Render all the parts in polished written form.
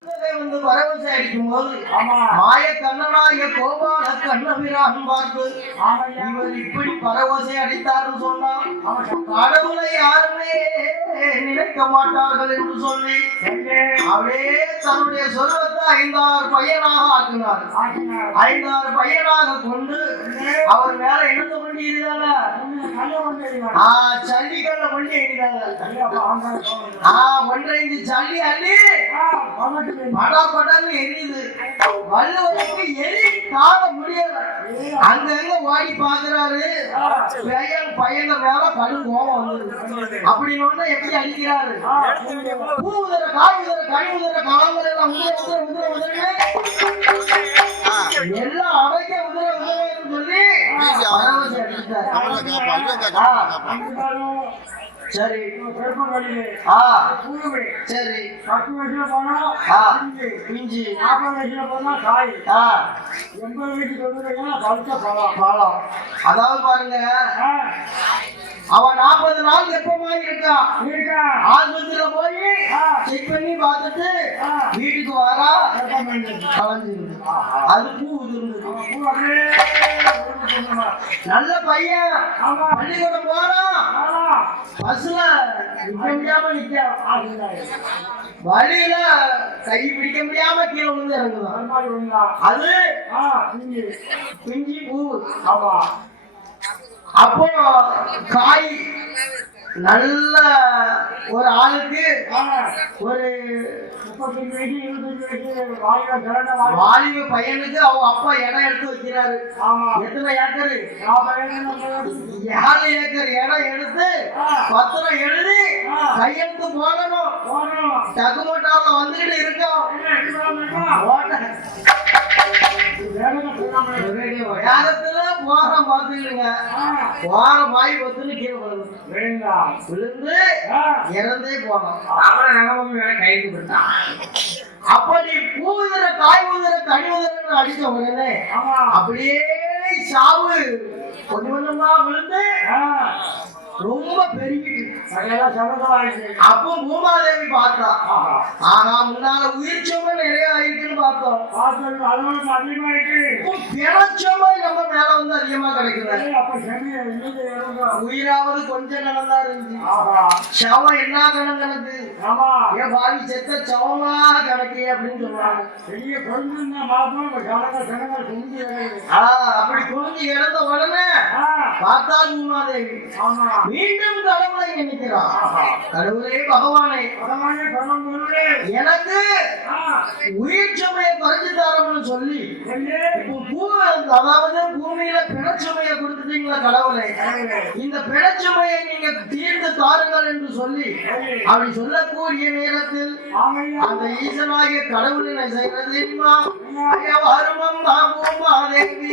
வந்து பரவசை அடிக்கும் போது மாய கண்ணனாகிய கோபால கண்ணபிரான் பார்த்து இவர் இப்படி பரவசை அடித்தார்னு சொன்னா கடவுளை யாருமே நினைக்க மாட்டார்கள் என்று சொல்லி அவரே தன்னுடைய சொல்வத்தை 5,6 பையனாக ஆக்கினார். 5,6 பையனாக கொண்டு அவர் மேல என்ன பண்ணியிருந்தாங்க, சல்லிக்கல்ல பண்ணி ஒன்றைந்து சல்லி அள்ளி படாபடான்னு எரியுது. வள்ளுவருக்கு எரி தாங்க முடியல. அங்கங்க வாடி பாக்குறாரு. பையன் மேல கடு கோபம் வந்தது. அப்படின்னு எப்படி அடிக்கிறாரு, பூ உதற காய் உதற கனி உதற காலங்கள் எல்லாம் உதற உதற உதற எல்லாம் அடைக்க உதற உதறன்னு சொல்லி பரவசை அடிச்சாரு. சரி சரி 10 வயசுல போனா பிஞ்சு, 40 வயசுல போனா காய், 80 வயசுக்கு சொல்லுறீங்கன்னா பழுத்த பழம். அதாவது பாருங்க, அவன் 40 நாள் வெப்பமா இருக்கான். ஆஸ்பத்திரியில போய் செக் பண்ணி பார்த்துட்டு வீட்டுக்கு வரா கலந்துருக்கு. அது பூ உதிர்ந்து நல்ல பையன் பள்ளிக்கூடம் போறான். பஸ்ல நிக்க முடியாம வழியில கை பிடிக்க முடியாம கீழே விழுந்து இறங்குதான். அது பிஞ்சி பூ. அப்போ காய் நல்ல ஒரு ஆளுக்கு ஒரு 35 வாலிப பையனுக்கு அவங்க அப்பா இடம் எடுத்து வைக்கிறாரு. எத்தனை ஏக்கர்? 7 ஏக்கர் இடம் எடுத்து பத்திரம் எழுதி கையெழுத்து போடணும். டக்குமட்டாவில் வந்துகிட்டு இருக்கோம். வேகத்துல போறம் பாத்துக்கிடுங்க. போறம் வாய் பத்துன்னு கீழே விழுந்து இறந்தே போனோம். கைது பண்ணான். அப்படி பூ உதிர காய் உதிர கனி உதிரன்னு அடிச்ச உடனே அப்படியே சாவு கொஞ்சம் கொஞ்சமா விழுந்து ரொம்ப பெருகிட்டு அப்போ பூமாதேவி பார்த்தா. ஆனா முன்னால உயிர் சுமை நிறைய ஆயிடுச்சுன்னு பார்த்தோம். பிணச்சுமை நம்ம மேல வந்து அதிகமா கிடைக்குது. உயிராவது கொஞ்சம் கணந்தா இருந்துச்சு. சவம் என்ன கணம் கணக்கு, ஏன் பாவி செத்த சவமா கணக்கு அப்படின்னு சொல்லுவாங்க. அப்படி குனிஞ்சு கிடந்த உடனே பார்த்தா பூமாதேவி மீண்டும் கடவுளை நினைக்கிறான். கடவுளே பகவானே, எனக்கு உயிர் சுமையை குறைஞ்சு தரணும்னு சொல்லி அதாவது பூமியில பிணச்சுமையை கொடுத்துட்டீங்களா கடவுளை, இந்த பிணச்சுமையை நீங்க தீர்ந்து தாருங்கள் என்று சொல்லி அப்படி சொல்லக்கூடிய நேரத்தில் அந்த ஈசனாகிய கடவுளினை செய்வது வருமம் பூமாதேவி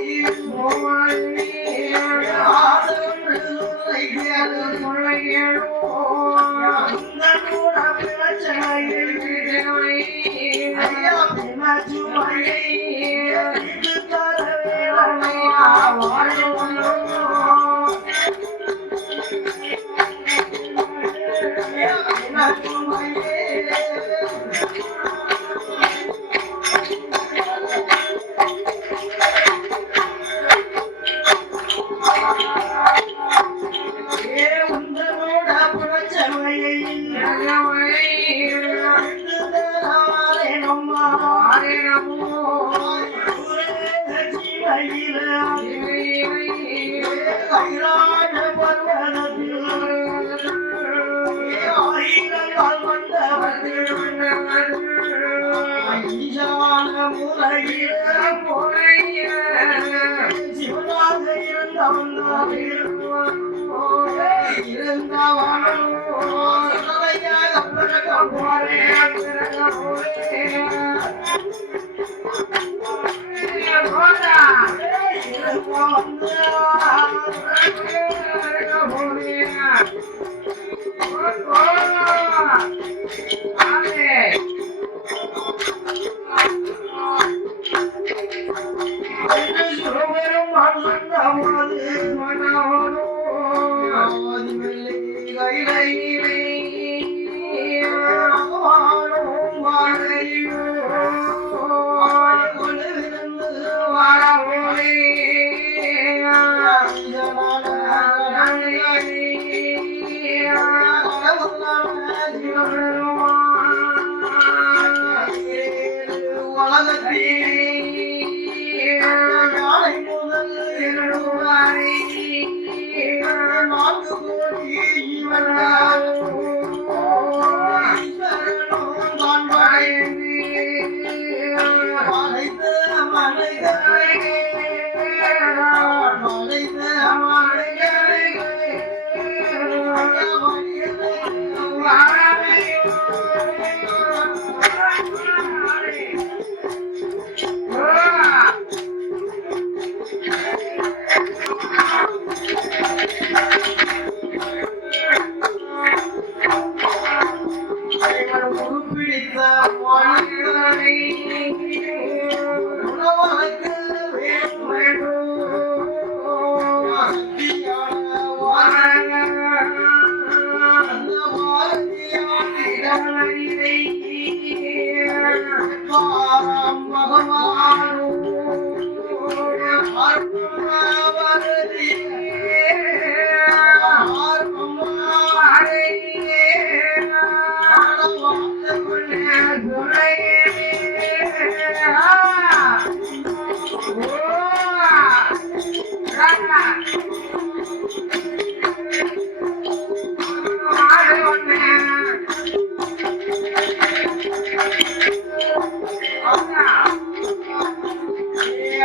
கைலை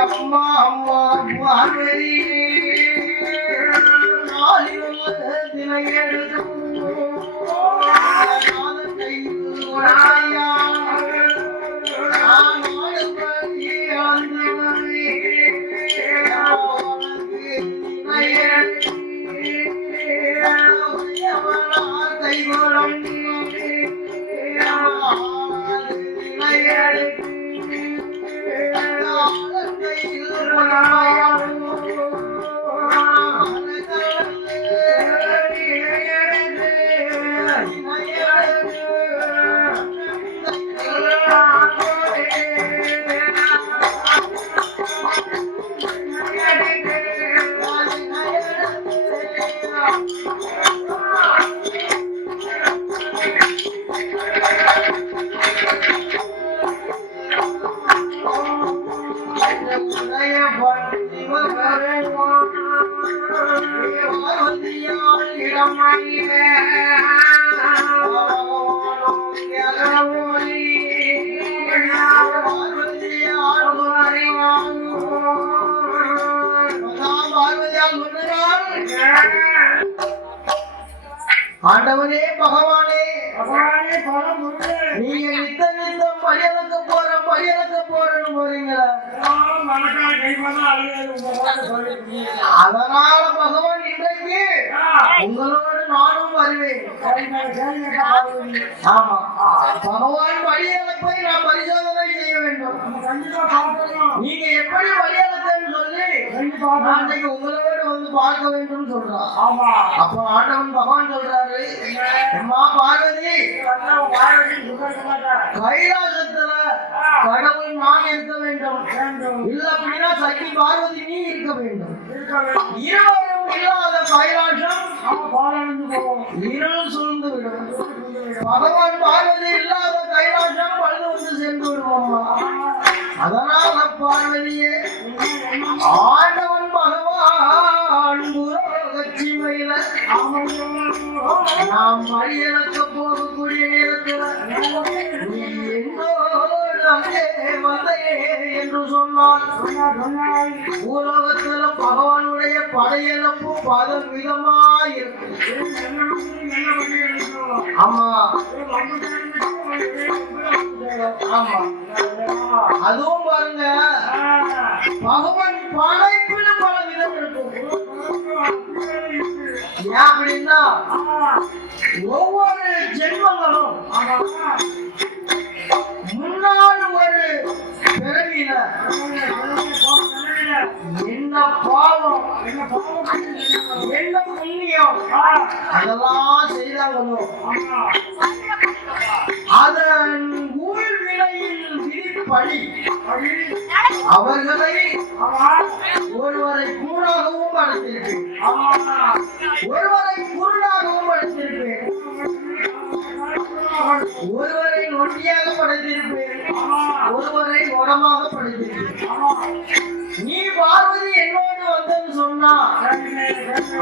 அம்மா அம்மா பார்வதி தினை எடுக்கும் ஆண்டவனே பகவானே நீங்க நித்தம் நித்தம் பழியலக்க போறேன்னு போறீங்களா? அதனால பகவான் இன்றைக்கு உங்களோடு நானும் வருவேன். ஆமா, பகவான் வழியலப்பை நான் பரிசோதனை செய்ய வேண்டும். நீங்க எப்படி வழியலக்கன்னு சொல்லி அன்றைக்கு உங்களோடு வந்து பார்க்க வேண்டும் சொல்றான். அப்ப ஆண்டவன் பகவான் சொல்றாரு, அம்மா பார்வதி, கைலாசத்துல கடவுள் நான் இருக்க வேண்டும், இல்ல அப்படின்னா சக்தி பார்வதி நீ இருக்க வேண்டும். இருவரும் இல்லாத கைலாசம் இருள் சூழ்ந்து விடும். பகவான் பார்வதி இல்லாத கைலாசம் பழுது வந்து சேர்ந்து விடுவோம்மா. அதனால பார்வதியே, ஆண்டவன் பகவான் கட்சிமையில நாம் மறியலக்க போகக்கூடிய நேரத்தில் நீ என்னோடு அங்கே வந்தையே என்று சொன்னான். உலகத்துல பகவானுடைய படையெழுப்பு பதம் விதமாயிருக்கும். ஆமா ஆமா, அதுவும் பாருங்க, பகவான் படைப்புல பல விதம் இருக்கும். ஏன் அப்படின்னா ஒவ்வொரு ஜென்மங்களும் முன்னாள் ஒரு பிறவியில என்ன பாவம் என்ன புண்ணியம் அதெல்லாம் செய்தாங்களோ அதன் ஊழ்வினையில் விதிப்படி அவர்களை ஒருவரை கூறாகவும் அழைத்திருப்பேன், ஒருவரை குருடாகவும் அழைத்திருப்பேன், ஒருவரை நொண்டியாக படைத்திருப்பேன், ஒருவரை குணமாக படைத்திருப்பேன். நீ பார்வதி என்னோடு வந்தன்னு சொன்னா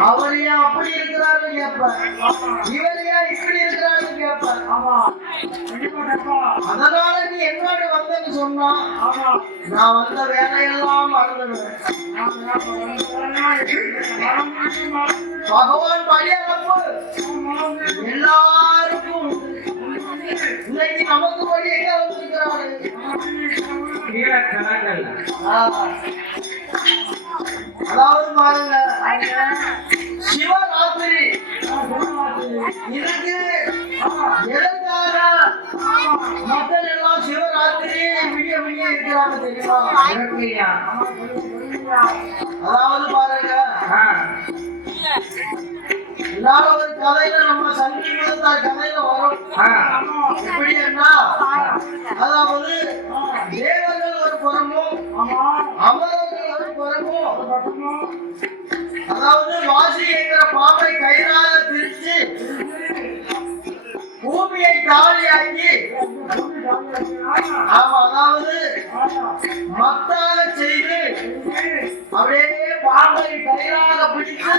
அவர் ஏன் அப்படி இருக்கிறாரு கேட்ப, இவர் ஏன் இப்படி இருக்கிறாரு கேட்ப. அதனால நீ என்னோடு வந்தன்னு சொன்னா நான் வந்த வேலையெல்லாம் மறந்துடுவேன். பகவான் பழியளப்பு எல்லாருக்கும் இன்னைக்கு நமக்கு வழி எங்க வந்திருக்கிறாரு. அதாவது பாருங்க, சிவராத்திரி இதுக்கு எதற்காக மக்கள் எல்லாம் சிவராத்திரி விடிய விடிய இருக்கிறாங்க தெரியுமா? அதாவது பாருங்க, எல்லாரும் ஒரு கதையில நம்ம சங்கீதத்தார் கதையில வரும். எப்படின்னா, அதாவது தேவர்கள் ஒரு புறமும் அமரர்கள் ஒரு புறமும், அதாவது வாசி என்கிற பாம்பை கயிறாக பிரிச்சு பூமியை காலியாக்கி, ஆமா அதாவது மத்தாக செய்து அப்படியே பாம்பை கயிறாக பிடிச்சு,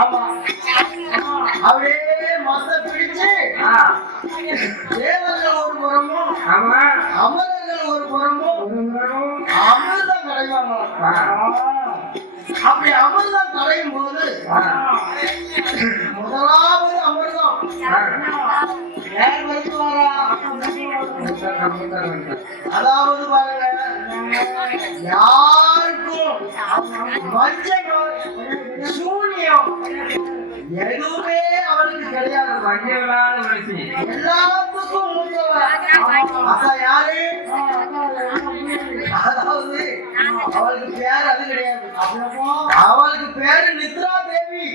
ஆமா அப்படியே மத்த பிடிச்சு தேவர்கள் ஒரு புறமும் அமரர்கள் ஒரு புறமும் அமிர்தம் கிடைவாங்க. அப்படி அமிர்தம் கடையும் போது முதலாவது அமிர்தம் யார் வருவாரா? அதாவது பாருங்க, யாருக்கும் வஞ்சகம் சூனியம் எதுவுமே அவனுக்கு கிடையாது. எல்லாத்துக்கும் மூத்தவன் யாரு? அதாவது அவளுக்கு பேர் அது கிடையாது, அவளுக்கு பேரு நித்ரா தேவி.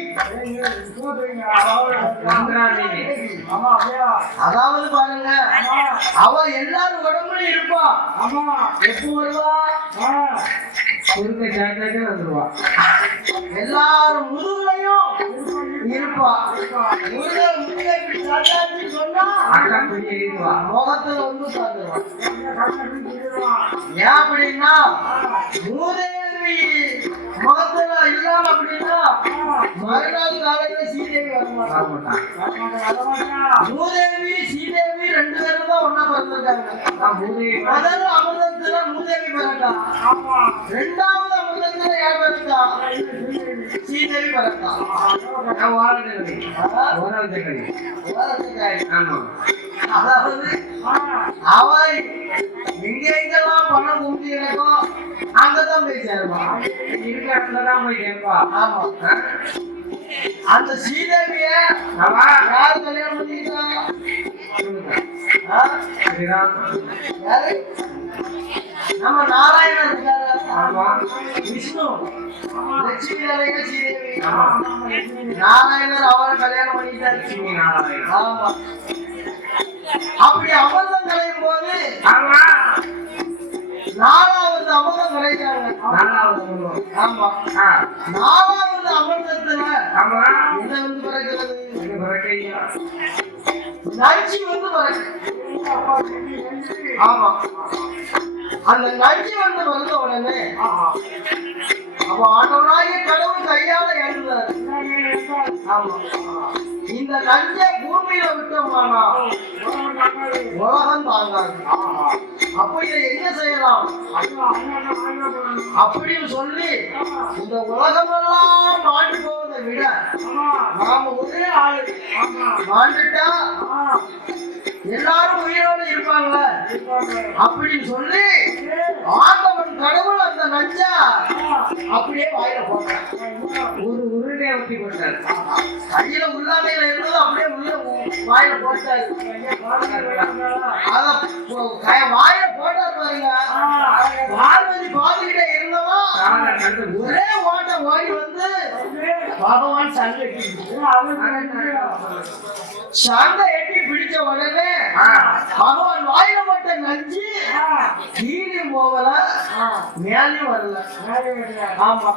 அதாவது பாருங்க, அவ எல்லாரும் உடம்புல இருப்பா. எப்போ வருவா? வந்துருவா. எல்லாரும் முதுகுலையும் இருப்பா. சொன்னா முகத்துல வந்து சாந்துருவா. ஏன் அப்படின்னா, மூதேவி முகத்துல இல்லாம அப்படின்னா மறுநாள் காலையில சீதேவி வரமாட்டாங்க. மூதேவி சீதேவி ரெண்டு பேரும் தான் ஒன்னா பிறந்திருக்காங்க. முதல்ல அமிர்தத்துல மூதேவி பிறந்தா, ரெண்டாவது அமிர்தத்துல யார் பிறந்தா? சீதேவி பிறந்தா. அதாவது அவன் எங்க எங்கெல்லாம் பணம் கும்பி எனக்கும் அங்கதான் போய் சேருவான், இருக்கிற இடத்துலதான் போய் கேட்பா. ஆமா, அந்த சீதேவிய யாரு கல்யாணம் பண்ணிக்கிட்டாங்க? யாரு? நம்ம நாராயணன் இருக்காரு, விஷ்ணு, லட்சுமி நாராயண சீதேவி. நாராயணர் அவரை கல்யாணம் பண்ணிக்கிட்டாரு. ஆமா, அப்படி அமிர்தம் கலையும் போது நாலாவது அமிர்தம் கிடைக்கிறாங்க. ஆமா, நாலாவது அமிர்தத்துல என்ன வந்து பிறக்கிறது? நஞ்சு வந்து பிறகு. ஆமா, அந்த நஞ்சு வந்து வந்த உடனே அப்ப ஆண்டவராகிய கடவுள் கையால எழுதுறாரு. ஆமா, இந்த நஞ்சை பூமியில விட்டோம்னா உலகம் தாங்காது. அப்ப இதை என்ன செய்யலாம் அப்படின்னு சொல்லி, இந்த உலகமெல்லாம் மாண்டு போவதை விட நாம ஒரே ஆளு மாண்டுட்டா எல்லாரும் உயிரோடு இருப்பாங்க அப்படின்னு சொல்லி ஆண்டவன் கடவுள் அந்த நஞ்சா அப்படியே வாயில போட்டார். ஒரு உருண்டையை ஊற்றி போட்டார். கையில உள்ளாமையில இருந்தது அப்படியே உள்ள வாயில போட்டார். அத வாயில போட்டார் பாருங்க. பார்வதி பார்த்துக்கிட்டே இருந்தவன் ஒரே ஓட்ட ஓடி வந்து பகவான் சண்டை சண்டை எட்டி பிடிச்ச உடனே பகவான் வாயில போட்ட நஞ்சு கீழே போகல மேலேயும் வரல. ஆமா,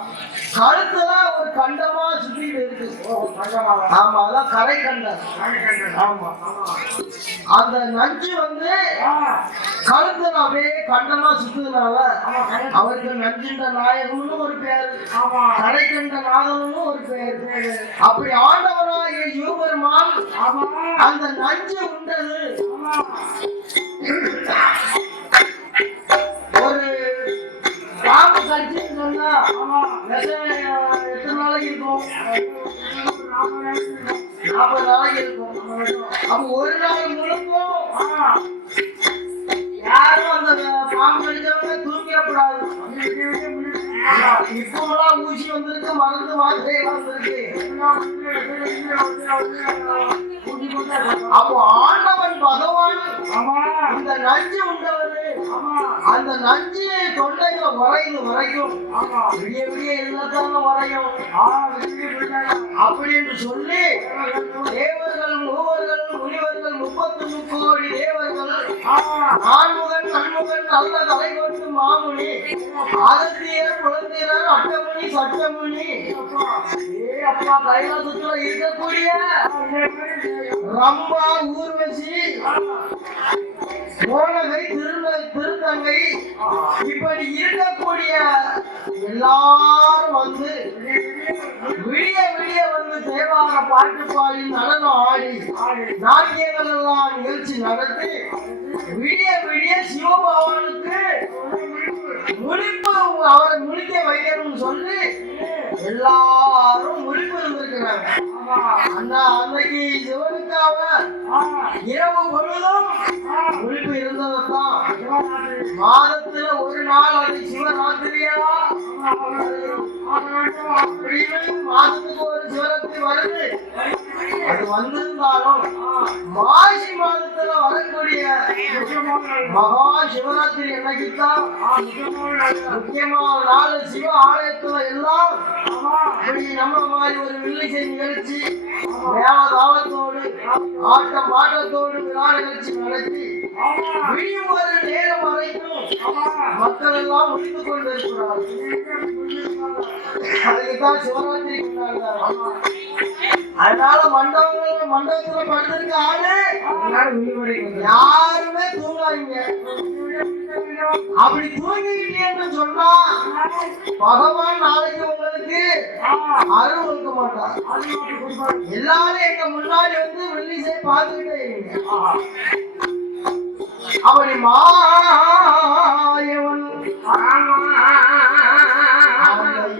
கழுத்துல ஒரு கண்டமா சுத்திட்டு இருக்கு. ஆமா, அதான் கரை கண்டம். ஆமா, அந்த நஞ்சு வந்து கழுத்துல அப்படியே கண்டமா சுத்துறதுனால அவருக்கு நஞ்சுண்ட நாயகம்னு ஒரு பேரு, கரை கண்ட நாதம்னு ஒரு பேரு. அப்படி ஆண்டவராகிய சிவபெருமான் அந்த நஞ்சு உண்டது ஒரு பாம்பு கட்சின்னு சொன்னா எத்தனை நாளைக்கு இருக்கும்? 40 நாளைக்கு இருக்கும். அப்ப ஒரு நாள் முழுக்கும் யாரும் அந்த பாம்பு கடிச்சவங்க தூங்கிடக்கூடாது. இப்பெல்லாம் ஊசி வந்திருக்கு, மருந்து மாத்திரை வந்திருக்கு. அப்போ ஆண்டவன் பகவான் இந்த நஞ்சு உண்டவரு அந்த நஞ்சு தொண்டையில உரையுது வரைக்கும் விடிய விடிய இருந்தாத்தாங்க உரையும் அப்படின்னு சொல்லி தேவர்கள் மூவர்கள் முனிவர்கள் 33 கோடி தேவர்கள் நான்முகன் நன்முகன் நல்ல தலை கொண்டு மாமுனி ஆதித்யர் குழந்தையர் அட்டமுனி சட்டமுனி அப்பா கைலாசத்துல இருக்கக்கூடிய ரம்பா ஊர்வசி கோலகை திருத்தங்கை இப்படி இருக்கக்கூடிய எல்லாரும் வந்து விடிய விடிய வந்து தேவார பாட்டு பாடி நடனம் ஆடி நாட்டியங்கள் எல்லாம் நிகழ்ச்சி நடத்தி விடிய விடிய சிவபகவானுக்கு முழிப்பு அவரை முழிக்க வைக்கணும்னு சொல்லி எல்லாரும் முழிப்பு இருந்திருக்கிறாங்க. அண்ணா அன்னைக்கு சிவனுக்காக இரவு பொழுதும் முழிப்பு இருந்ததுதான். மாதத்துல ஒரு நாள் அது சிவராத்திரியா மாதத்துக்கு ஒரு சிவராத்திரி வருது. அது வந்திருந்தாலும் மாசி மாதத்துல வரக்கூடிய மகா சிவராத்திரி என்னைக்குத்தான் முக்கியமான நாள். சிவ ஆலயத்துல எல்லாம் நம்ம மாதிரி ஒரு வில்லிசை நிகழ்ச்சி மேலதாளத்தோடு ஆட்டம் பாட்டத்தோடு விழா நிகழ்ச்சி நடத்தி விழியும் ஒரு நேரம் வரைக்கும் மக்கள் எல்லாம் முடித்து கொண்டிருக்கிறார்கள். அதுக்குதான் சிவராத்திரி கொண்டாடுறாங்க. அதனால மண்டபத்துல படுத்திருக்க ஆளு யாருமே தூங்காதீங்க. அப்படி தூங்கிட்டீங்கன்னு சொன்னா பகவான் நாளைக்கு உங்களுக்கு அருள் கொடுக்க மாட்டார். எல்லாரும் எங்க முன்னாடி வந்து வெள்ளிசை பார்த்துக்கிட்டே இருங்க. அப்படி மாயவன்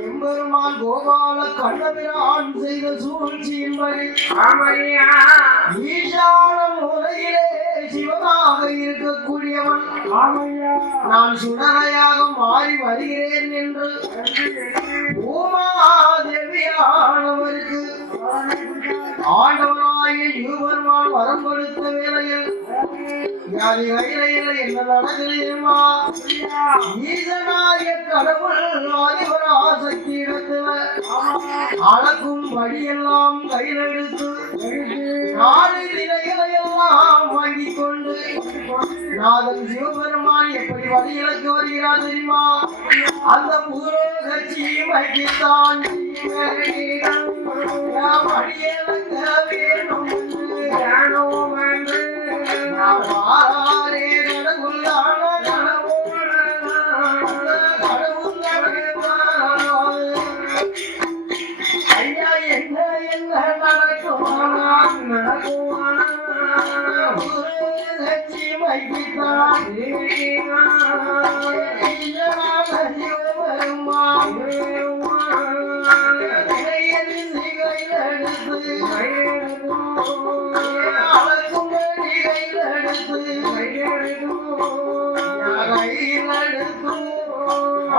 எம்பெருமான் கோபால கண்ணபிரான் செய்த சூழ்ச்சியின்படி ஈசான முறையிலே சிவனாக இருக்கக்கூடியவன் நான் சுடரையாக மாறி வருகிறேன் என்று பூமாதேவியானவருக்கு ஆண்டவராகிய சிவபெருமான் வரம் கொடுத்த வேளையில் என்ன நடக்குதுமா? ஈசனாய கடவுள் ஆதிபராசக்தி இடத்துல அளக்கும் படியெல்லாம் கையில் எடுத்து 4 திரைகளை எல்லாம் வாங்கிக் கொண்டு நாதன் சிவபெருமான் எப்படி வழியிலக்கு வருகிறார் தெரியுமா? அந்த பூரோகட்சி மைத்தான் வழியிலக்க வேணும் என்று வாரே கடவுளான கடவுள் ஐயா என்ன என்ன நடக்குமாச்சி மைத்தான் வருமா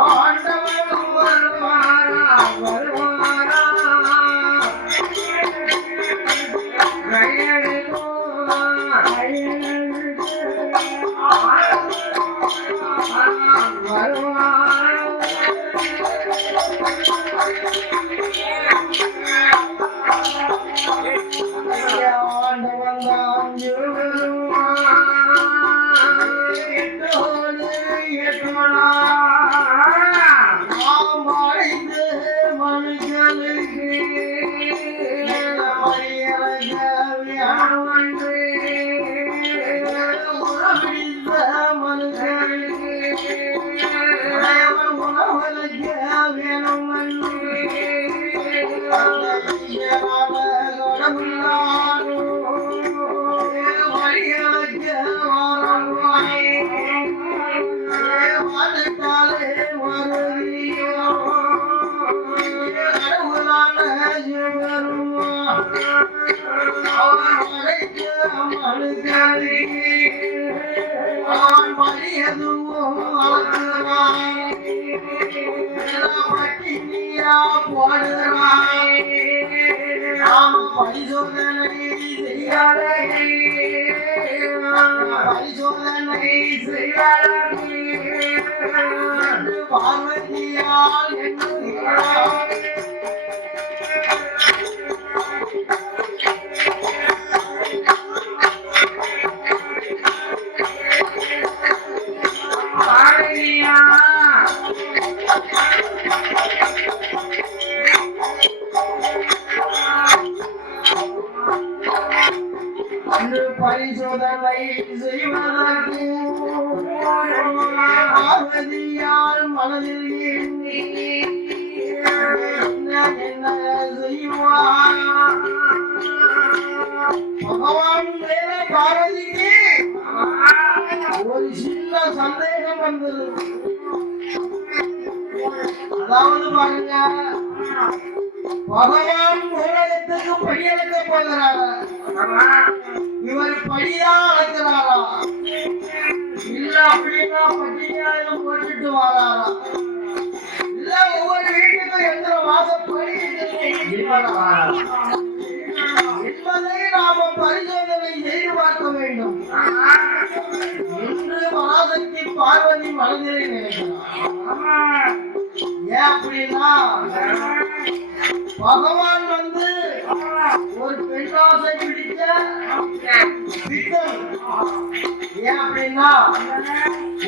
ஆண்டவன் வருவாரா வருவாரா ஆண்டவன் தான் படைத்த மனுஷனுக்கு உணவளிக்க வேணும் வழியளிக்க வரவாய் வந்துட்டாலே வருவியோ கடவுளான சிவருமா அவன் படைத்த மனுஷனை அவன் வழியதுவும் வளர்க்கிறான் பட்டினியா போடுறான் நாம பரிசோதனை செய்யாதே பரிசோதனை செய்யாதே பார்வதியால் எண்ணுகிறான் பரிசோதனை செய்வதற்கு பார்வதியால் மனதில் எண்ணி என்ன செய்வான் பகவான் மேல பார்வதிக்கு ஒரு சின்ன சந்தேகம் வந்தது. அதாவது பாருங்க, பகவான் உலகத்துக்கு படியெடுக்க போகிறாரா, இவர் படிதான் அழைக்கிறாரா, இல்ல அப்படின்னா பட்டினியாயிரம் போட்டுட்டு வராரா, இல்ல ஒவ்வொரு வீட்டுக்கும் எத்தனை மாசம் படி என்பதை நாம பரிசோதனை செய்து பார்க்க வேண்டும் என்று மகாசக்தி பார்வதி மனதிலே நினைக்கிறார். ஏன் அப்படின்னா பகவான் வந்து ஒரு பெண்ணாசை பிடித்த பித்தன். ஏன் அப்படின்னா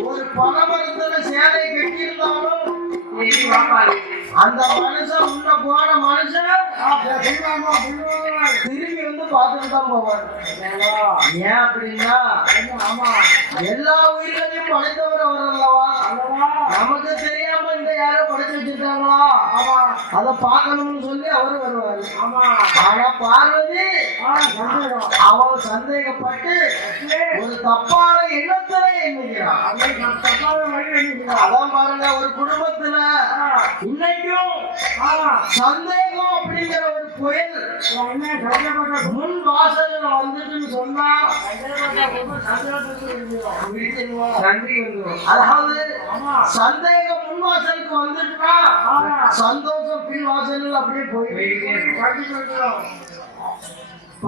ஒரு பணமரத்துல சேலை கட்டியிருந்தாலும் அந்த மனுஷன் உன்ன போன மனுஷன் திரும்பி வந்து பார்த்துட்டு தான் போவார். ஏன் அப்படின்னா எல்லா உயிர்களையும் படைத்தவர் அவர் அல்லவா, நமக்கு தெரியாம இங்க யாரோ படைச்சு வச்சிருக்காங்களா அதை பார்க்கணும்னு சொல்லி அவரு வருவாரு. ஆனா பார்வதி அவள் சந்தேகப்பட்டு ஒரு தப்பான எண்ணத்துல எண்ணுகிறான். அதான் பாருங்க, ஒரு குடும்பத்துல இன்னைக்கும் சந்தேகம் அப்படிங்கிற ஒரு புயல் முன் வாசல்ல வந்துட்டுன்னு சொன்னா அதாவது சந்தேகம் முன் வாசலுக்கு வந்துட்டுனா சந்தோஷம் பின் வாசல் அப்படியே போயிட்டு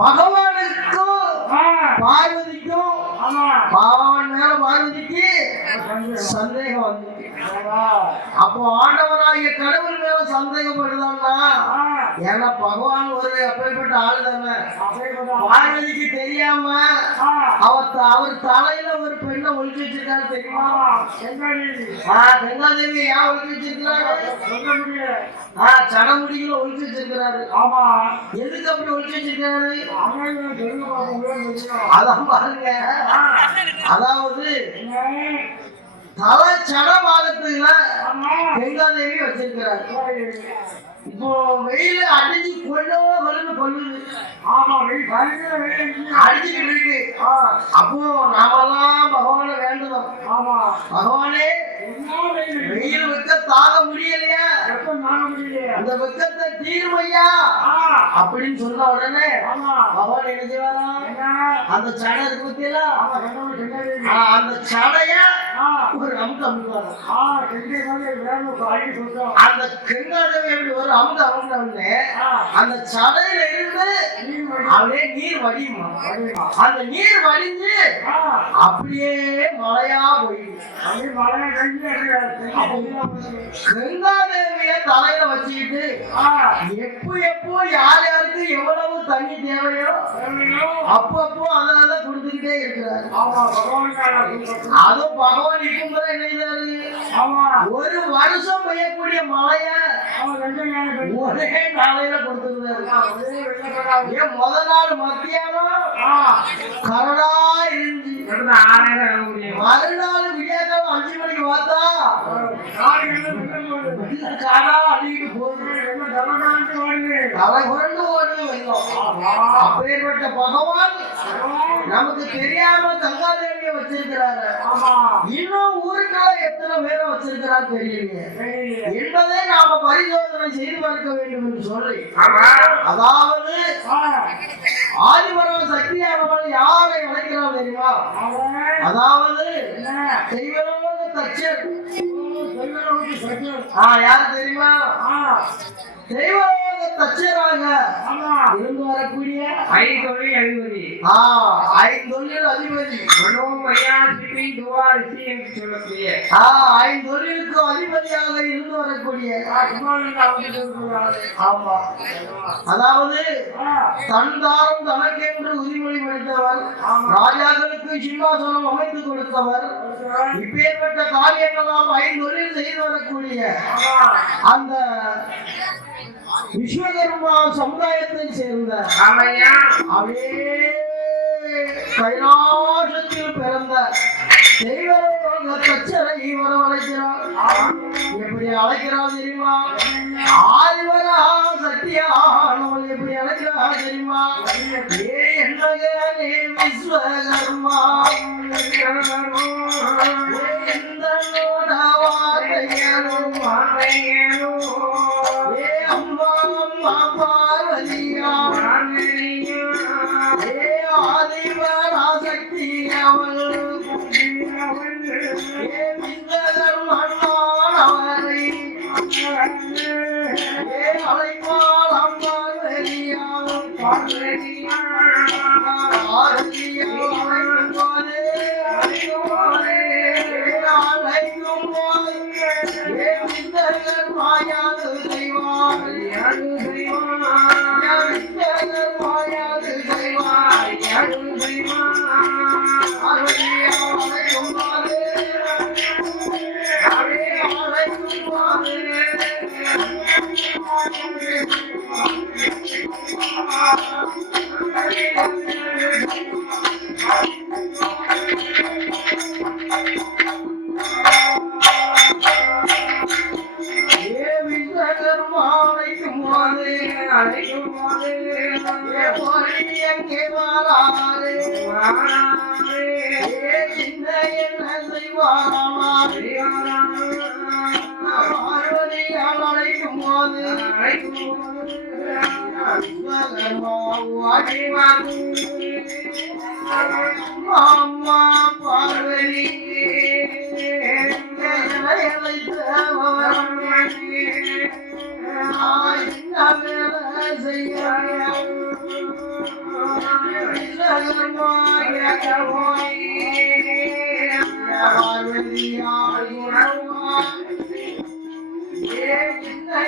பகவானுக்கும் பார்வதிக்கும் பகவான் மேல பார்வதிக்கு சந்தேகம் வந்து அப்போ ஆண்டவராகிய கடவுள் மேல சந்தேகப்படுதான்னா, ஏன்னா பகவான் ஒரு அப்பேற்பட்ட ஆளு தானே. பார்வதிக்கு தெரியாம அவர் தலையில ஒரு பெண்ணை ஒழிச்சு வச்சிருக்காரு தெரியுமா? கங்காதேவி ஏன் ஒழிச்சு வச்சிருக்கிறாரு? சடமுடிகளை ஒழிச்சு வச்சிருக்கிறாரு. எதுக்கு அப்படி ஒழிச்சு வச்சிருக்காரு? அதான் பாருங்க, அதாவது தலை சட பாகத்துல கங்காதேவி வச்சிருக்கிறார். இப்போ வெயில் அடிச்சு கொள்ளுது அடிச்சுக்கிட்டு இருக்கு. அப்போ நாமெல்லாம் பகவான வேண்டுதோம், பகவானே வெயில் வெக்க தாங்க முடியலையா, அந்த வெக்கத்தை தீர்மையா அப்படின்னு சொன்ன உடனே பகவான் என்ன செய்வாரா, அந்த சடை இருக்கு பத்தியா, அந்த சடைய ஒரு அமுக்கு அமுக்குவாங்க. அந்த கங்காதேவி எப்படி ஒரு அமுக்கு அமுக்கினே அந்த சடையில இருந்து அப்படியே நீர் வடியுமா, அந்த நீர் வடிஞ்சு அப்படியே மழையா போயிடுச்சு. கங்காதேவிய தலையில வச்சுக்கிட்டு எப்போ யார் யாருக்கு எவ்வளவு தண்ணி தேவையோ அப்பப்போ அதை கொடுத்துக்கிட்டே இருக்கிறாரு. அதுவும் பகவான் இருக்கும் போது என்ன செய்தாரு, ஒரு வருஷம் பெய்யக்கூடிய மழைய ஒரே நாளையில கொடுத்துருந்தாரு. ஏன் முத நாள் மத்தியானம் கரடா இருந்துச்சு, மறுநாள் விடியாக்காலம் 5 மணிக்கு பார்த்தா காடா அடிக்கிட்டு போகுது, தலை புரண்டு ஓடுது வெள்ளம். அப்பேற்பட்ட பகவான் நமக்கு தெரியாம கங்காதேவியை வச்சிருக்கிறாரு. இன்னும் ஊருக்குள்ள எத்தனை பேரை வச்சிருக்கிறாரு தெரியலையே என்பதை நாம பரிசோதனை செய்து பார்க்க வேண்டும் என்று சொல்லி, அதாவது ஆதிபரம் சக்தியானவள் யாரை அழைக்கிறாள் தெரியுமா? அதாவது தெய்வலோக தச்சர். யாரு தெரியுமா? தெய்வலோக தச்சராக இருந்து வரக்கூடிய ஐந்தொழில் அதிபதி. ஐந்தொழில் அதிபதி என்று சொல்லக்கூடிய ஐந்தொழிலுக்கு அதிபதியாக இருந்து வரக்கூடிய. ஆமா, அதாவது தன்தாரம் தனக்கென்று உறுதிமொழி படித்தவர், ராஜாக்களுக்கு சிம்மாசனம் அமைத்து கொடுத்தவர். இப்பேற்பட்ட காரியங்களாம் ஐந்தொழில் செய்து வரக்கூடிய அந்த விஸ்வகர்மா சமுதாயத்தை சேர்ந்த அவே கைலாசத்தில் பிறந்த தெய்வலோக தச்சரை வரவழைக்கிறார். எப்படி அழைக்கிறார் தெரியுமா? ஆதிவரா சக்தியானவள் எப்படி அழைக்கிறார் தெரியுமா? என்னகனே விஸ்வகர்மா அம்மா அம்மா பார்வதியா ஆதிவரா சக்தி அவள் விஸ்வகர்மானவரை அழைப்பாள் அம்பார்வதியா மாயாது செய்வார் மாயாது செய்வார் எங்கே வாராரே என்ன செய்வாராம் பார்வதியால் அழைக்கும் போது அம்மா பார்வதி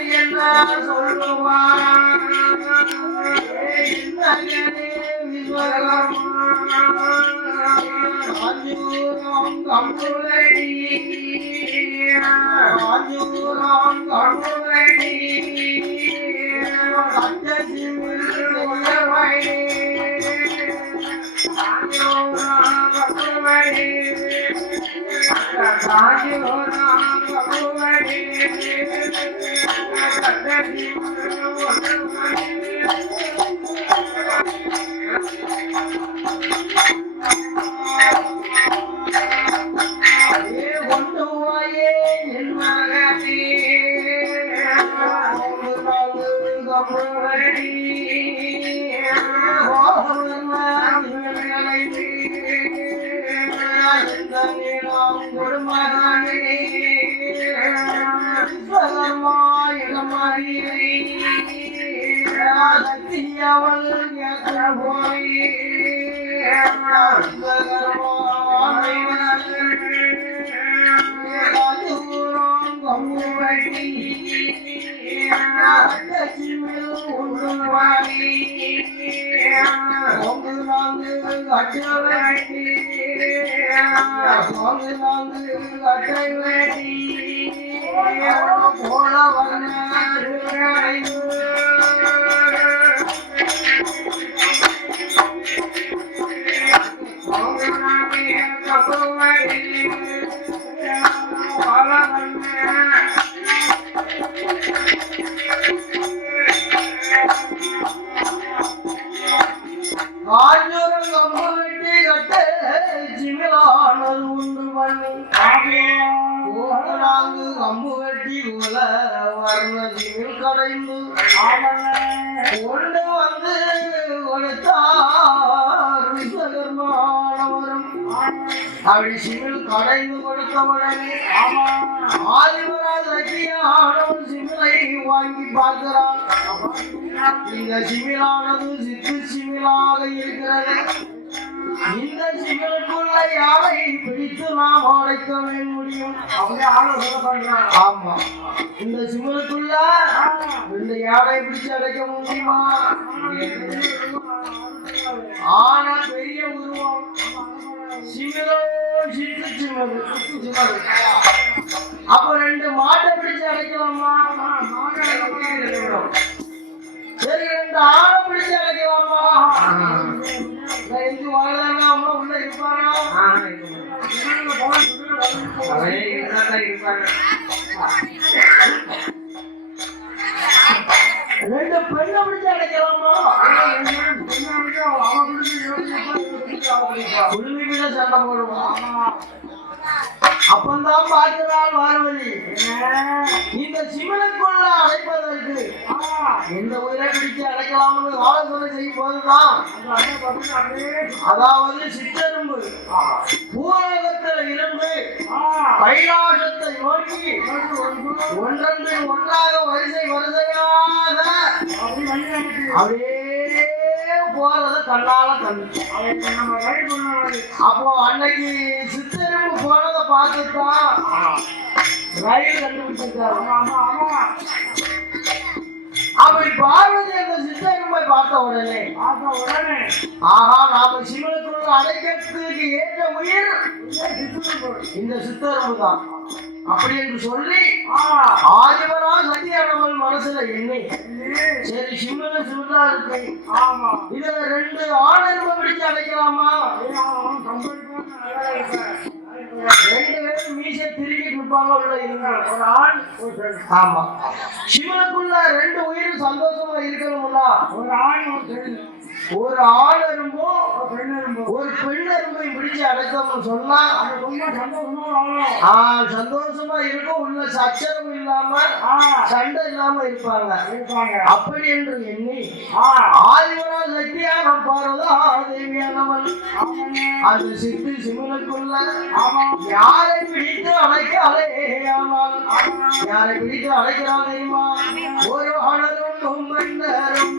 என்ன சொல்லுவான் போல காஞ்சூரம் கம்பு வெட்டி கட்ட சிமிலானது உண்டு பண்ணி நான்கு கம்பு வெட்டி உல வர்ண சிமில் கடைந்து கொண்டு வந்து கொடுத்தார் விஸ்வகர்மானவரும் அப்படி சிமில் கடைந்து கொடுத்தவுடனே ஆதிவராஜ் ரக்கியானவன் சிமிலை வாங்கி பார்க்கிறான். இந்த சிமிலானது சித்து சிமிலாக இருக்கிறது. இந்த சிமிலுக்குள்ள யாரை பிடித்து நாம் அடைக்கவே முடியும்? ஆமா, இந்த சிமிலுக்குள்ள இந்த யாரை பிடிச்சு அடைக்க முடியுமா? ஆனா பெரிய உருவம் சிமிலோ சித்து சிமிலு. அப்ப ரெண்டு மாட்டை பிடிச்சு அடைக்கலாமா? சரி, ரெண்டு ஆணை பிடிச்சு அடைக்கலாமா? எங்க வாழ்ந்தாங்க அம்மா உள்ள இருப்பானா? ரெண்டு பெண்ணை பிடிச்சு அடைக்கலாமா? குழுமி கூட சண்டை போடுவான். அப்பந்தான் பார்க்கிறாள் பார்வதி, இந்த சிவனுக்குள்ள அடைப்பதற்கு எந்த உயிரை பிடிச்சு அடைக்கலாம்னு ஆலோசனை செய்யும் போதுதான், அதாவது சிற்றெரும்பு பூலோகத்தில் இருந்து கைலாசத்தை நோக்கி ஒன்றன்று ஒன்றாக வரிசை வரிசையாக அப்படியே போறத கண்ணால கண்டு. அப்போ அன்னைக்கு சித்தெரும்பு போனதை பார்த்துதான் ரயில் கண்டுபிடிச்சிருக்காரு. அப்படி பார்வதி அந்த சித்தெரும்பை பார்த்த உடனே ஆஹா, நாம சிவனுக்குள்ள அடைக்கிறதுக்கு ஏற்ற உயிர் இந்த சித்தெரும்பு தான் அப்படி என்று சொல்லி ஆதிவரா சத்தியானவன் மனசுல எண்ணி, சரி சிவனை சிவனா இருக்கு, இதுல ரெண்டு ஆணெருமை பிடிச்சு அடைக்கலாமா? ரெண்டு பேரும் மீசை திருக்கிட்டு இருப்பாங்க உள்ள இருந்தாங்க, ஒரு ஆண் ஒரு பெண். ஆமா, சிவனுக்குள்ள ரெண்டு உயிர் சந்தோஷமா இருக்கணும்னா ஒரு ஆண் ஒரு பெண், ஒரு ஆண் எறும்பும் ஒரு பெண் எறும்பையும் பிடிச்சு அடைத்தோம்னு சொன்னா சந்தோஷமா இருக்கும். உள்ள சச்சரவு இல்லாம சண்டை இல்லாம இருப்பாங்க. அப்படி என்று எண்ணி ஆதிவரா சக்தியான பார்வதா தேவியானவன் அந்த சித்து சிவனுக்குள்ள யாரை பிடித்து அழைக்க அலையாமல், யாரை பிடித்து அழைக்கிறான் தெரியுமா? ஒரு ஆணரும் பெண்ணரும்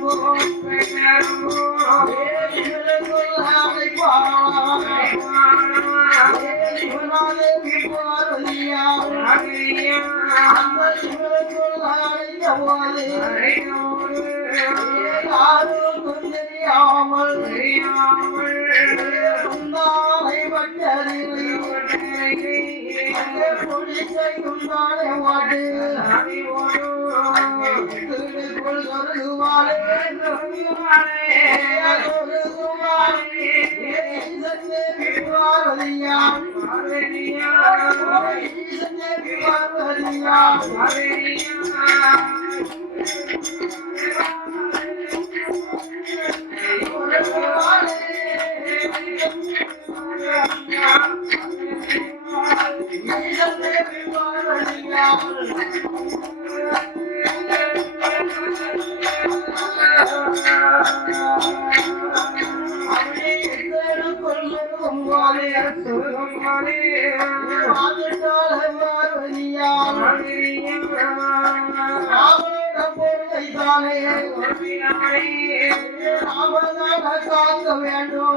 காக்க வேண்டும்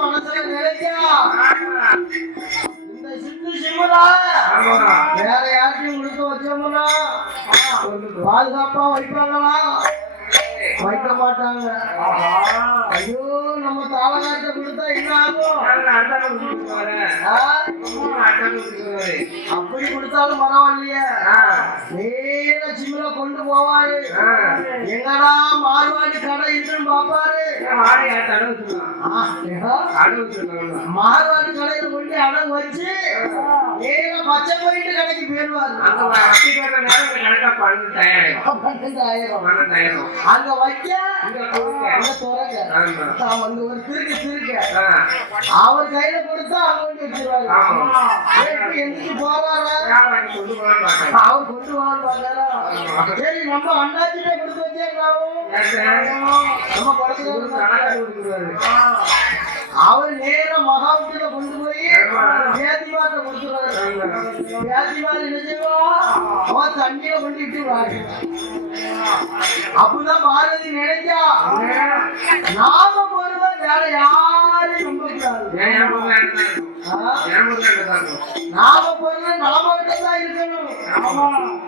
மனசுல நினைக்கா. இந்த சித்து சிம்மரா வேற யார்ட்டையும் கொடுக்க வச்சோம்னா பாதுகாப்பா வைப்பாங்களா? வைக்க மாட்டாங்க. ஐயோ, நம்ம தாளகாட்ட கொடுத்தா என்ன ஆகும்? அப்படி கொடுத்தாலும் பரவாயில்லையே நேர ஜிம்ல கொண்டு போவாரு. எங்கடா மார்வாடி கடை இருக்குன்னு பாப்பாரு. மார்வாடி கடையில கொண்டு அடகு வச்சு நேர பச்சை போயிட்டு கடைக்கு போயிடுவாரு. அங்க வைக்க அங்க ஒரு திருக்கு அவர் கையில கொடுத்தா அவங்க கொண்டு வச்சிருவாரு. எந்திரிச்சு போறாரா அவர் கொண்டு வராரா? சரி நம்ம அண்ணாச்சிட்ட கொடுத்து வச்சேன் நம்ம குழந்தைங்க அவர் நேர மகாவுக்கு கொண்டு போய் பேத்திமாட்ட கொடுத்துருவாரு. பேத்திமார் என்ன செய்வா அவன் தண்ணியில கொண்டு விட்டுருவாரு. அப்பதான் பார்வதி நினைச்சா நாம போறத வேற யாரையும் நம்பக்கூடாது. நாம போறது நாம தான் இருக்கணும்.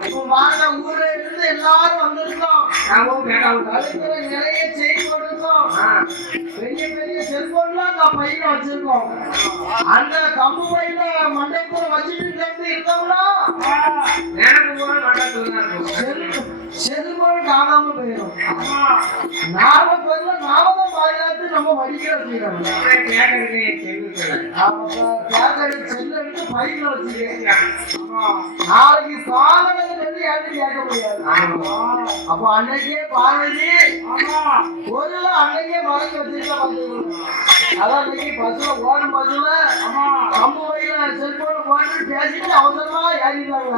இப்ப வாங்க ஊர்ல இருந்து எல்லாரும் வந்திருக்கோம். நிறைய செய்தி கொடுத்தோம். பெரிய பெரிய செல்போன்லாம் பையில வச்சிருக்கோம். அந்த கம்பு பையில மண்டைப்பூர வச்சுட்டு இருக்கோம்னா செல்போன் காணாம போயிடும். நாம போய் நாம தான் பாதுகாத்து நம்ம வடிக்கிற செல்லு பையில வச்சுக்க. நாளைக்கு சாதனை சொல்லி யாரும் கேட்க முடியாது. அப்ப அன்னைக்கே பார்வதி ஒரு அன்னைக்கே மறைச்சு வச்சிருக்க. அதான் இன்னைக்கு பஸ்ல ஓடும் பஸ்ல கம்பு வழியில செல்போன் போட்டு பேசிட்டு அவசரமா ஏறிடுறாங்க.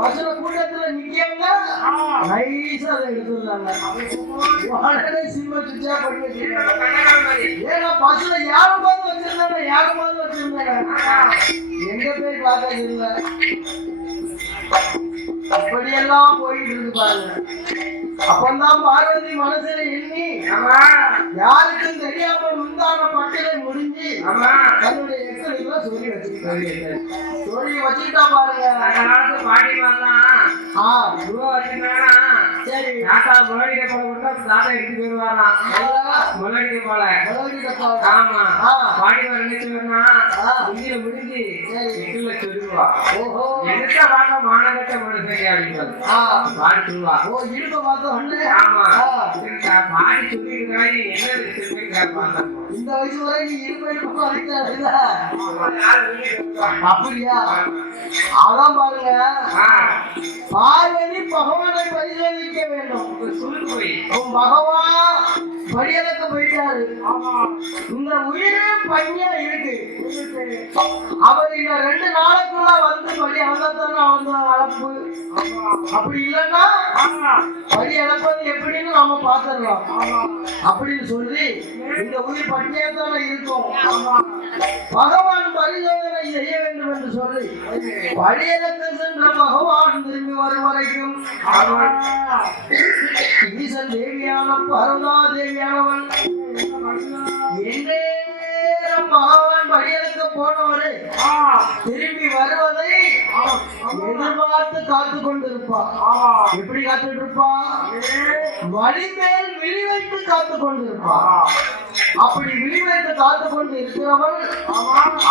பஸ்ல கூட்டத்துல நிக்கவங்க நைஸா அதை எடுத்துருந்தாங்க. உடனே சிம்ம சுவிட்சா பண்ணி வச்சிருக்காங்க. ஏன்னா பஸ்ல யாரும் பார்த்து வச்சிருந்தாங்க, யாரும் பார்த்து வச்சிருந்தாங்க. எங்க போய் பார்க்க இல்லை. அப்படியெல்லாம் போயிட்டு இருக்கு பாருங்க. அப்பந்தான் பார்வதி மனசுல எண்ணி யாருக்கும் தெரியாம முந்தான பட்டியலை முடிஞ்சு தன்னுடைய எக்ஸலுக்குள்ள சொல்லி வச்சுக்கிட்டாங்க. சொல்லி வச்சுக்கிட்டா பாருங்க. சரி தாத்தா முன்னாடி போல தாத்தா எடுத்து போயிருவாராம். முன்னாடி போல ஆமா பாடிவார் நினைச்சுனா இந்தியில முடிஞ்சு எட்டுல சொல்லுவா. ஓஹோ எடுத்த பார்க்க மாநகட்ட மனுஷங்க அப்படின்றது பாடி சொல்லுவா. ஓ இடுப்ப பார்த்தோம். ஆமா பாடி சொல்லிருக்காங்க. என்ன கேட்பாங்க இந்த வயசு வரை நீ இருப்ப அப்படியா? அதான் பாருங்க பார்வதி பகவானை பரிசோதிக்க வேண்டும். பகவான் படியலக்க போயிட்டாரு. இந்த உயிரே பணியா இருக்கு. அவர் இந்த 2 நாளைக்குள்ள வந்து படி அளந்தானே அளப்பு. அப்படி இல்லைன்னா படி அளப்பது எப்படின்னு நம்ம பார்த்துடலாம் அப்படின்னு சொல்லி இந்த உயிர் பட்டினியா தானே இருக்கும். பகவான் பரிசோதனை செய்ய வேண்டும் என்று சொல்லி படியலக்க சென்ற பகவான் திரும்பி வரும் வரைக்கும் ஈசன் தேவியான பரதா தேவியானவன் எந்நேரம் பகவான் படியலுக்கு போனவரு திரும்பி வருவதை எதிர்பார்த்து காத்து கொண்டிருப்பா. எப்படி காத்துட்டு இருப்பா? வழிமேல் விழி வைத்து காத்து கொண்டிருப்பா. அப்படி விழி வைத்து காத்து கொண்டு இருக்கிறவன்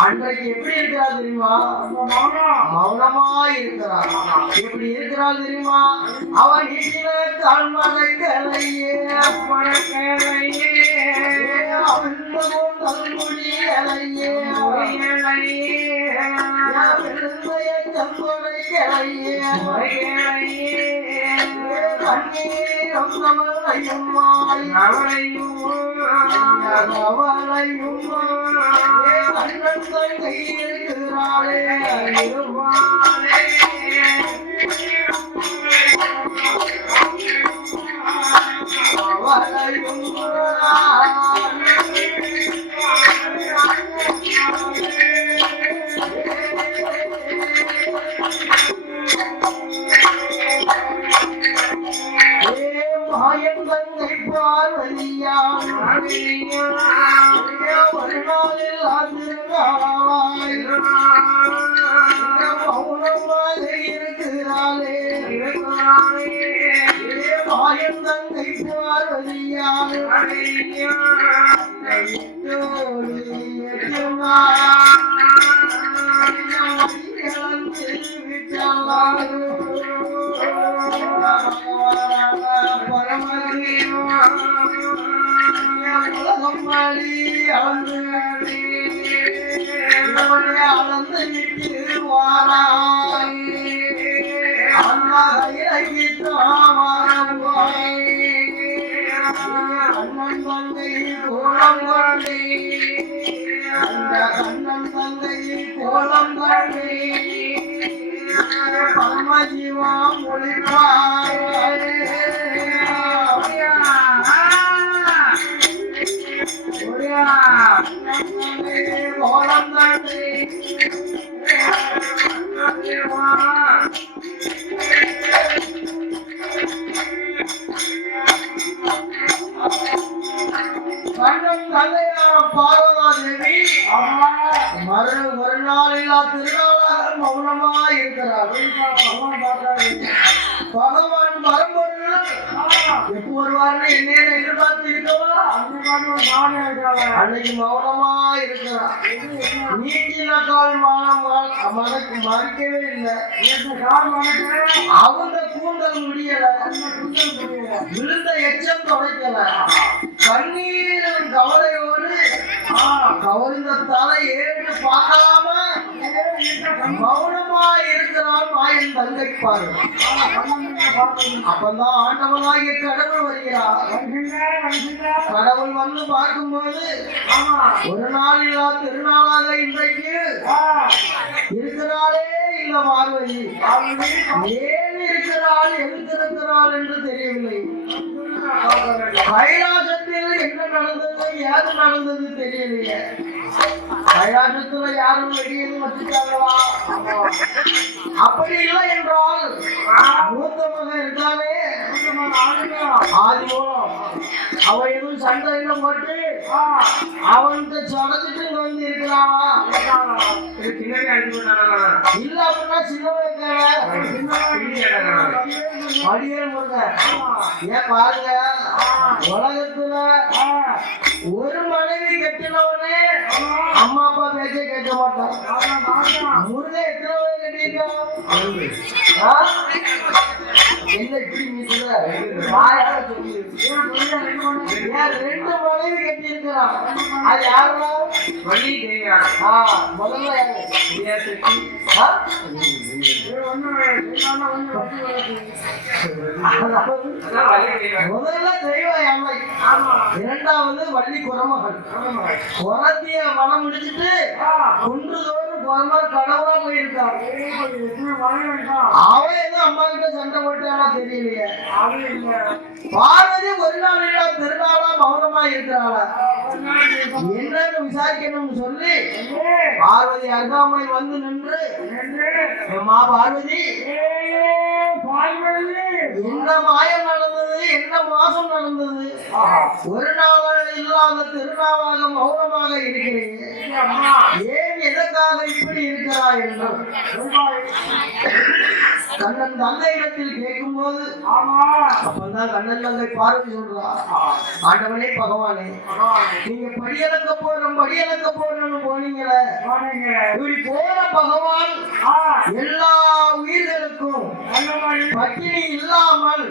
அன்றைக்கு எப்படி இருக்கிறார் தெரியுமா? மௌனமா இருக்கிறார். எப்படி இருக்கிறார் தெரியுமா? அவன் வீட்டில கண்மறைக்கலையே ஆண்டவனே அளந்து விட்டு வாராய் அண்ணா கையிலாய் அண்ணன் தங்கை கோலம் கொண்டே அந்த கண்ணன் தங்கை கோலம் கொண்டே பரமஜீவா மொழிவாய் கோலம் கொண்டே கண்ணன் தந்தையான பார்வதாதேவி ஒரு நாளில்லா திருநாளாக மௌனமாய் இருக்கிறார். பகவான் வரும்போது எப்போ வருவார்னு என்னென்ன எதிர்பார்த்து இருக்கவா அன்னைக்கு மௌனமா இருக்கிறார். நீட்டின கால் மனக்கு மறைக்கவே இல்லை. அவங்க கூந்தல் முடியல, விழுந்த எச்சம் துடைக்கல, கண்ணீரும் கவலையோடு கவர்ந்த தலை ஏற்று பார்க்காம மௌனமா இருக்கிறான் மாயன் தங்கை பாரு. அப்பதான் ஆண்டவனாகிய கடவுள் வருகிறார். கடவுள் வந்து பார்க்கும்போது ஒரு நாளில்லா திருநாளாக இன்றைக்கு இருக்கிறாளே இல்ல பார்வதி ஏன் இருக்கிறாள் எதிர்த்திருக்கிறாள் என்று தெரியவில்லை. கைலாசத்தில் என்ன நடந்தது ஏது நடந்தது தெரியலையே. கைலாசத்துல யாரும் வெளியே வச்சுட்டாங்களா? அப்படி இல்லை என்றால் மூத்த மகன் இருக்கானே ஆதிமூலம் அவன் எதுவும் சண்டை போட்டு அவன்கிட்ட சொடச்சிட்டு வந்து இருக்கிறானா? இல்ல அப்படின்னா சின்ன மடியல் முருங்க ஏன் பாருங்க, உலகத்துல ஒரு மனைவி கட்டினவனே அம்மா அப்பா பேச்சே கேட்க மாட்டான். முருகன் எத்தனை பேர் கட்டியிருக்கான்? என்ன இப்படி ரெண்டு மனைவி கட்டி இருக்கிறான். அது யாருன்னா முதல்ல முதல்ல தெய்வ அம்மை, இரண்டாவது வள்ளி குரமகள். குரத்திய மனம் முடிச்சுட்டு குன்றுதோறும் குரமா கடவுளா போயிருக்கான். அவன் எதுவும் அம்மா கிட்ட சண்டை போட்டானா தெரியலையே. பார்வதி ஒரு நாள் இல்லா திருநாளா மௌனமா இருக்கிறாளா என்னன்னு விசாரிக்கணும்னு சொல்லி பார்வதி அருகாமையில் வந்து நின்று அம்மா பார்வதி என்ன மாயம் நடந்தது, என்ன மாசம் நடந்தது, ஒரு நாள் இல்லாத திருநாளாக மௌனமாக இருக்கிறேன், ஏன் எதற்காக இப்படி இருக்கிறாய் என்று கண்ணன் தந்தை இடத்தில் கேட்கும் போது அப்பதான் கண்ணன் தந்தை பார்வதி சொல்றா, ஆண்டவனே பகவானே நீங்க படியளக்க போறோம்னு போனீங்களே, இப்படி போன பகவான் எல்லா உயிர்களுக்கும் பட்டினி இல்லாமல்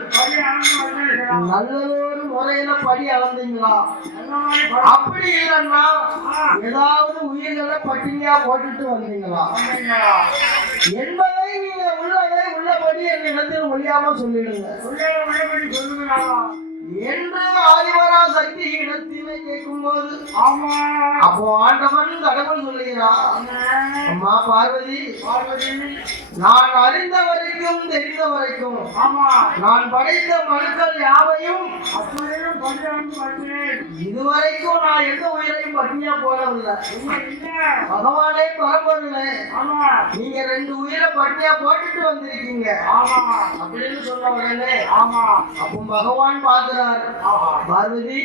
நல்லதொரு முறையில படி அளந்தீங்களா? அப்படி இல்லைன்னா ஏதாவது உயிர்களை பட்டினியா போட்டுட்டு வந்தீங்களா என்பதை நீங்க உள்ளபடி என் இடத்தில் ஒழியாம சொல்லிடுங்க என்று ஆதிவரா சக்தி இடத்திலே கேட்கும் போது அப்போ ஆண்டவன் கடவுள் சொல்லுகிறார், அம்மா பார்வதி நான் அறிந்த வரைக்கும் தெரிந்த வரைக்கும் நான் படைத்த மனுக்கள் யாவையும் இதுவரைக்கும் நான் எந்த உயிரையும் பட்டினியா போடவில்லை. பகவானே பரம்பொருளே நீங்க 2 உயிரை பட்டினியா போட்டுட்டு வந்திருக்கீங்க அப்படின்னு சொன்ன உடனே அப்போ பகவான் பார்க்கிறார், பார்வதி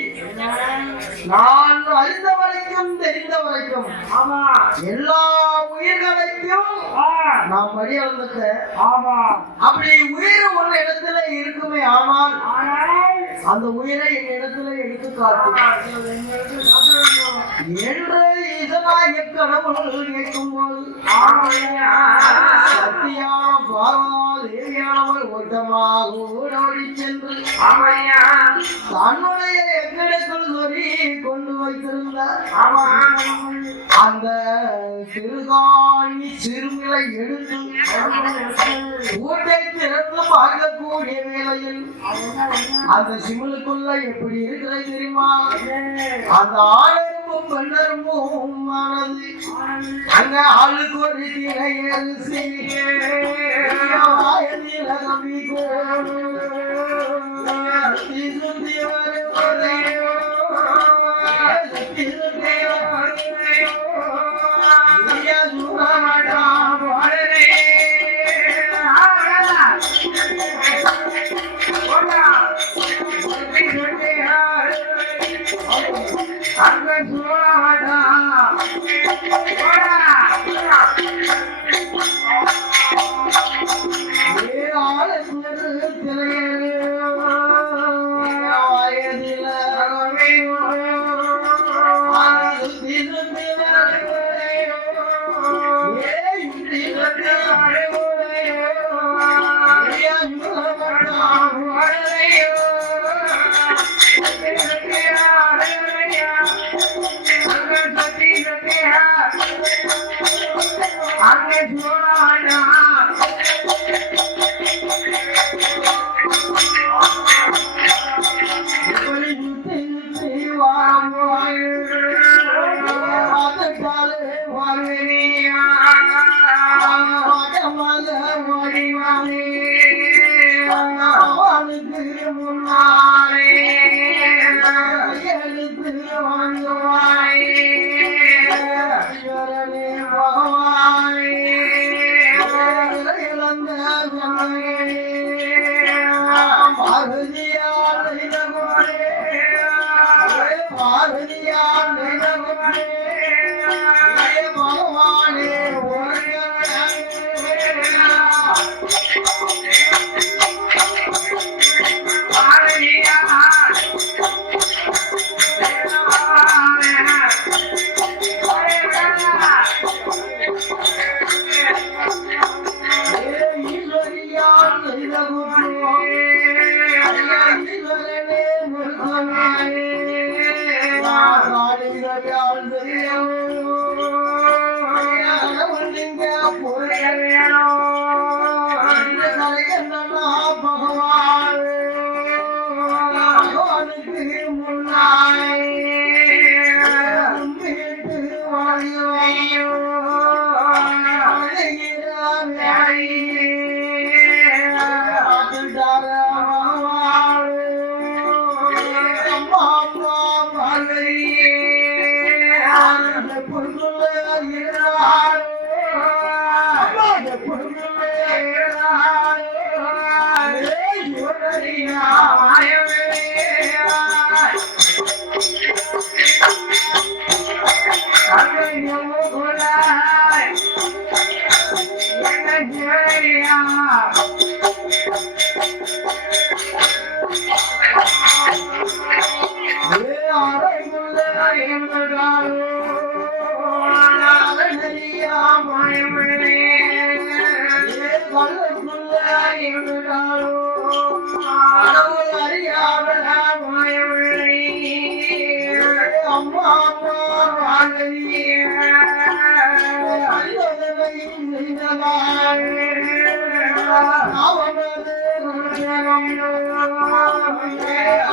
நான் அறிந்த வரைக்கும் தெரிந்த வரைக்கும் எல்லா உயிர்களையும் நான் படி அளந்துட்டேன். அப்படி உயிர் ஒரு இடத்துல இருக்குமே ஆனால் அந்த உயிரை என் இடத்துல எடுத்து காட்டு என்று இதனாக கடவுள் கேட்கும் போது சத்தியான பார்வதியானவள் ஓட்டமாக ஓடி சென்று தன்னுடைய கிடக்குள் சொல்லி கொண்டு வைத்திருந்தார். அந்த சிறுகாணி சிறுமிலை எடுத்து ஊட்டை திறந்து பார்க்கக்கூடிய வேளையில் அந்த சிமிழுக்குள்ள எப்படி இருக்கிறது தெரியுமா? அந்த ஆளரும்பும் பெண்ணரும்பும் ஆனது. அங்க ஆளுக்கு ஒரு திரை அரிசி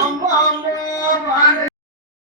அம்மா